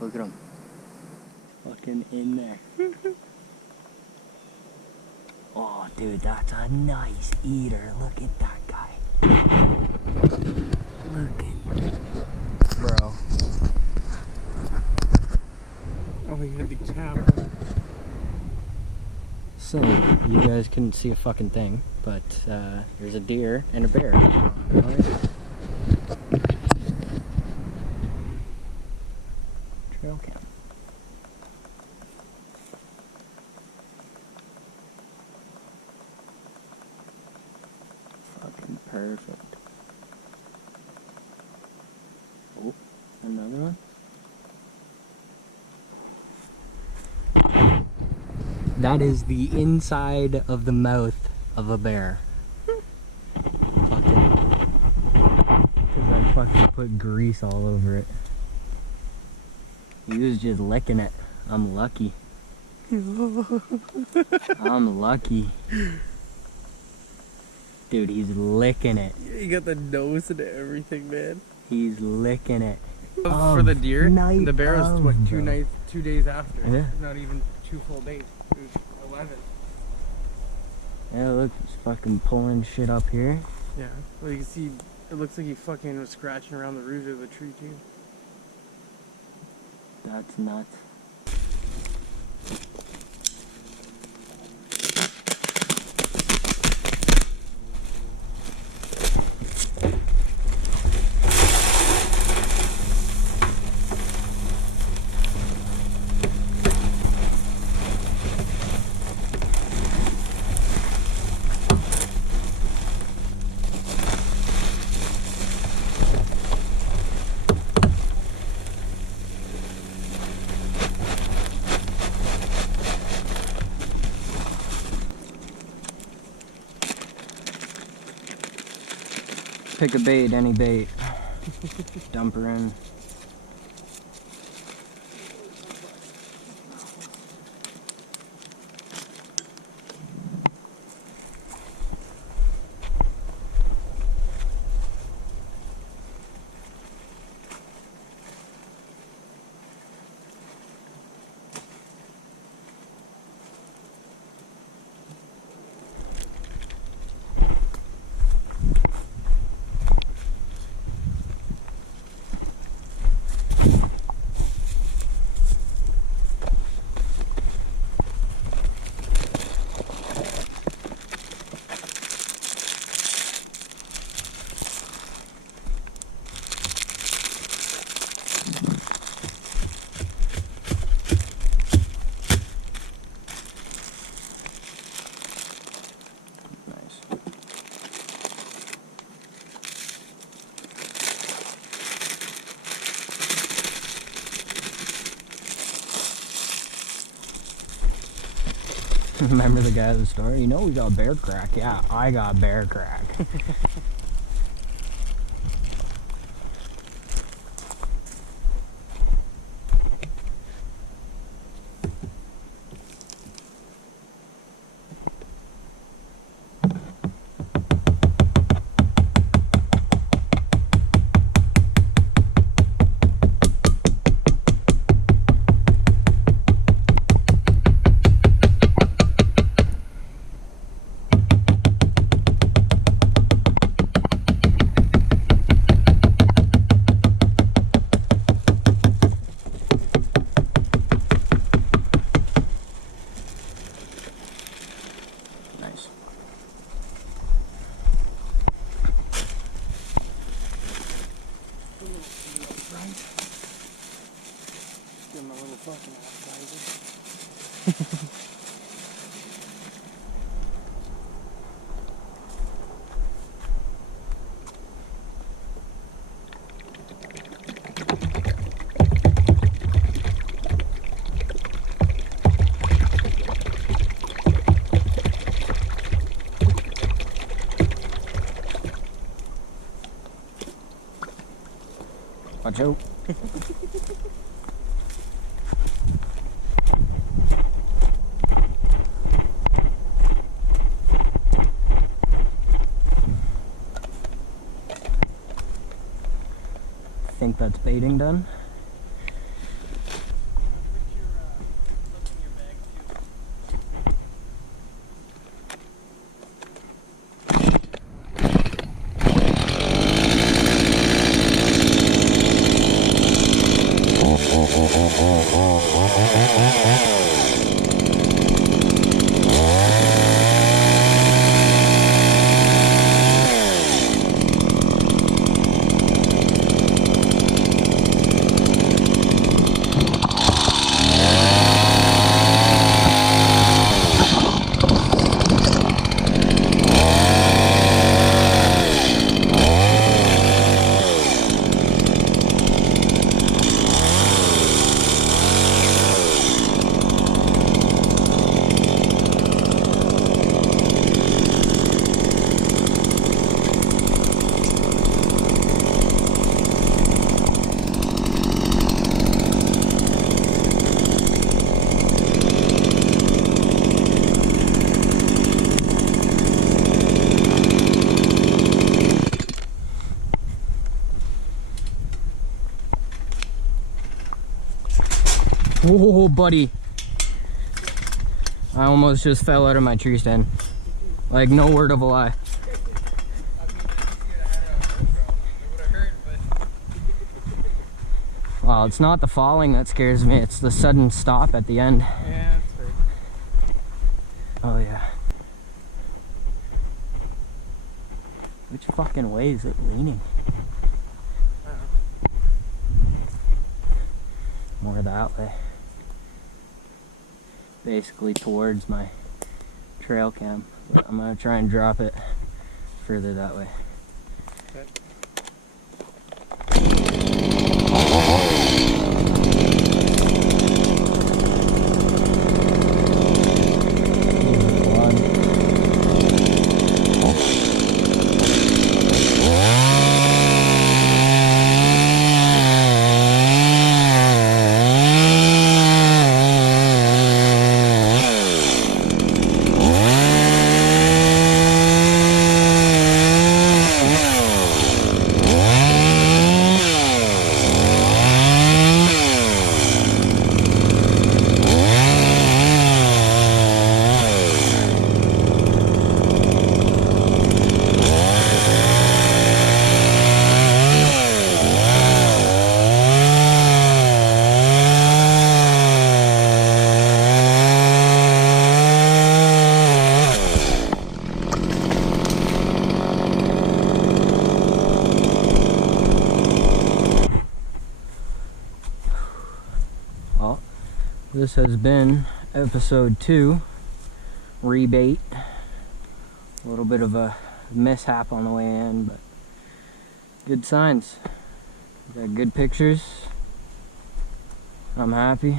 Look at him. Fucking in there. Oh, dude, that's a nice eater. Look at that guy. Look at, bro. Oh, he had the cap. So, you guys couldn't see a fucking thing, but there's a deer and a bear. Trail cam. Fucking perfect. Oh, another one. That is the inside of the mouth of a bear. Fucking. Because I fucking put grease all over it. He was just licking it. I'm lucky. I'm lucky. Dude, he's licking it. You got the nose and everything, man. He's licking it. For the deer, the bear was what, bro. 2 days after. Yeah. Not even 2 full days. It was 11. Yeah, look, he's fucking pulling shit up here. Yeah. Well, you can see, it looks like he fucking was scratching around the roots of the tree too. That's nuts. Pick a bait, any bait. Dump her in. Remember the guy at the store? You know we got bear crack. Yeah, I got bear crack. Nice. Give him a little fucking appetizer. Watch out. Think that's baiting done? Whoa, buddy. I almost just fell out of my tree stand. Like, no word of a lie. Well, it's not the falling that scares me, it's the sudden stop at the end. Yeah, that's right. Oh yeah. Which fucking way is it leaning? More that way. Basically towards my trail cam. But I'm gonna try and drop it further that way. Okay. Well, this has been episode 2, rebait. A little bit of a mishap on the way in, but good signs. Got good pictures. I'm happy.